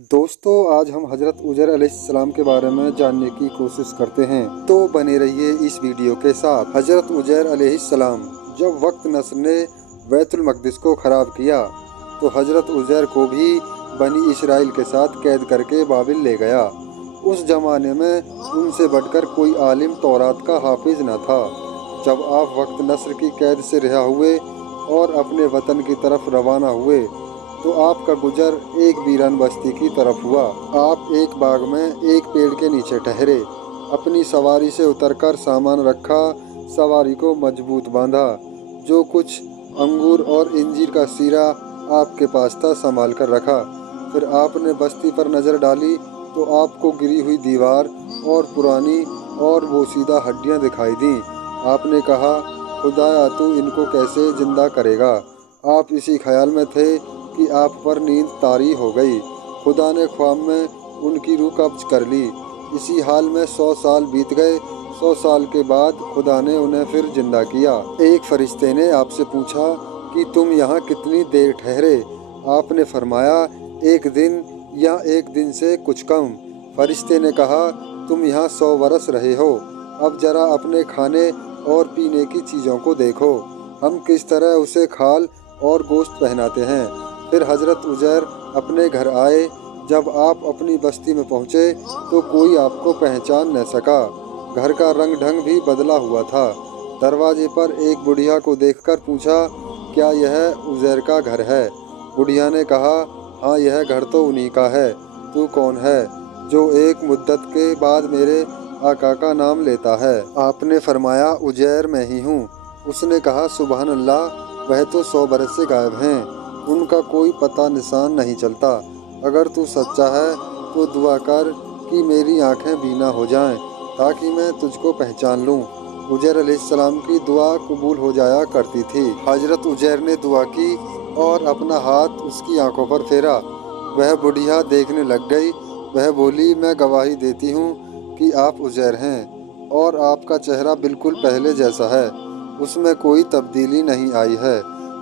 दोस्तों, आज हम हज़रत उज़ैर अलैहिस्सलाम के बारे में जानने की कोशिश करते हैं, तो बने रहिए इस वीडियो के साथ। हज़रत उज़ैर अलैहिस्सलाम, जब वक्त नस्र ने बैतुल मक़दिस को ख़राब किया तो हज़रत उज़ैर को भी बनी इसराइल के साथ कैद करके बाबिल ले गया। उस ज़माने में उनसे बढ़कर कोई आलिम तौरात का हाफिज़ न था। जब आप वक्त नस्र की कैद से रिहा हुए और अपने वतन की तरफ रवाना हुए तो आपका गुजर एक वीरान बस्ती की तरफ हुआ। आप एक बाग में एक पेड़ के नीचे ठहरे, अपनी सवारी से उतरकर सामान रखा, सवारी को मजबूत बांधा। जो कुछ अंगूर और इंजीर का सीरा आपके पास था संभाल कर रखा। फिर आपने बस्ती पर नज़र डाली तो आपको गिरी हुई दीवार और पुरानी और बोसीदा हड्डियाँ दिखाई दी। आपने कहा, खुदाया तू इनको कैसे जिंदा करेगा। आप इसी ख्याल में थे कि आप पर नींद तारी हो गई। खुदा ने ख्वाब में उनकी रूह कब्ज कर ली। इसी हाल में 100 साल बीत गए। 100 साल के बाद खुदा ने उन्हें फिर जिंदा किया। एक फरिश्ते ने आपसे पूछा कि तुम यहाँ कितनी देर ठहरे। आपने फरमाया, 1 दिन या 1 दिन से कुछ कम। फरिश्ते ने कहा, तुम यहाँ 100 बरस रहे हो। अब जरा अपने खाने और पीने की चीज़ों को देखो, हम किस तरह उसे खाल और गोश्त पहनाते हैं। फिर हज़रत उज़ैर अपने घर आए। जब आप अपनी बस्ती में पहुँचे तो कोई आपको पहचान न सका। घर का रंग ढंग भी बदला हुआ था। दरवाजे पर एक बुढ़िया को देखकर पूछा, क्या यह उज़ैर का घर है? बुढ़िया ने कहा, हाँ, यह घर तो उन्हीं का है। तू कौन है जो एक मुद्दत के बाद मेरे आका का नाम लेता है? आपने फरमाया, उज़ैर मैं ही हूँ। उसने कहा, सुबहान अल्लाह, वह तो 100 बरस से गायब हैं, उनका कोई पता निशान नहीं चलता। अगर तू सच्चा है तो दुआ कर कि मेरी आंखें बीना हो जाएं, ताकि मैं तुझको पहचान लूं। उज़ैर अलैहिस्सलाम की दुआ कबूल हो जाया करती थी। हज़रत उज़ैर ने दुआ की और अपना हाथ उसकी आंखों पर फेरा। वह बुढ़िया देखने लग गई। वह बोली, मैं गवाही देती हूँ कि आप उज़ैर हैं और आपका चेहरा बिल्कुल पहले जैसा है, उसमें कोई तब्दीली नहीं आई है।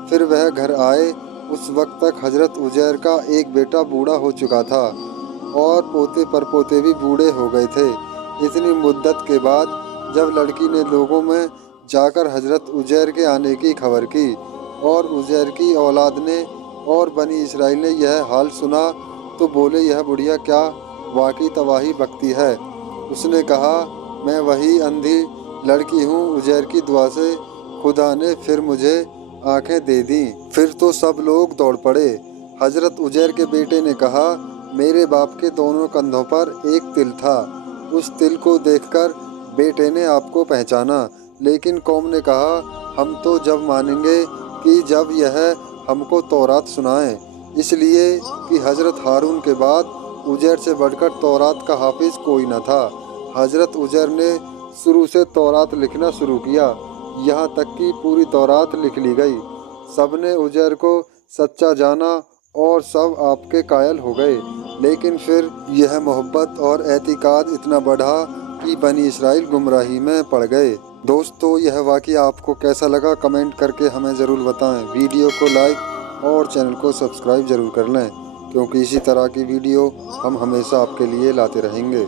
फिर वह घर आए। उस वक्त तक हज़रत उज़ैर का एक बेटा बूढ़ा हो चुका था और पोते परपोते भी बूढ़े हो गए थे। इतनी मुद्दत के बाद जब लड़की ने लोगों में जाकर हज़रत उज़ैर के आने की खबर की और उज़ैर की औलाद ने और बनी इसराइल ने यह हाल सुना तो बोले, यह बुढ़िया क्या वाकई तबाही बकती है। उसने कहा, मैं वही अंधी लड़की हूँ। उज़ैर की दुआ से खुदा ने फिर मुझे आंखें दे दी। फिर तो सब लोग दौड़ पड़े। हज़रत उज़ैर के बेटे ने कहा, मेरे बाप के दोनों कंधों पर एक तिल था। उस तिल को देखकर बेटे ने आपको पहचाना। लेकिन कौम ने कहा, हम तो जब मानेंगे कि जब यह हमको तौरात सुनाए, इसलिए कि हज़रत हारून के बाद उज़ैर से बढ़कर तौरात का हाफिज़ कोई न था। हज़रत उज़ैर ने शुरू से तौरात लिखना शुरू किया, यहाँ तक कि पूरी तौरात लिख ली गई। सबने उज़ैर को सच्चा जाना और सब आपके कायल हो गए। लेकिन फिर यह मोहब्बत और एतिकाद इतना बढ़ा कि बनी इसराइल गुमराही में पड़ गए। दोस्तों, यह वाक़या आपको कैसा लगा कमेंट करके हमें ज़रूर बताएं। वीडियो को लाइक और चैनल को सब्सक्राइब ज़रूर कर लें, क्योंकि इसी तरह की वीडियो हम हमेशा आपके लिए लाते रहेंगे।